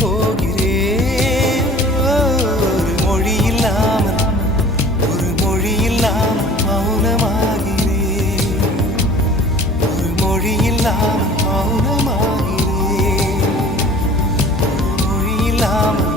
போகிறேன். ஒரு மொழி இல்லாமல் ஒரு மொழி இல்லாமல் மௌனமாகிறேன். ஒரு மொழி இல்லாமல் மௌனமாகிறேன். ஒரு மொழி இல்லாமல்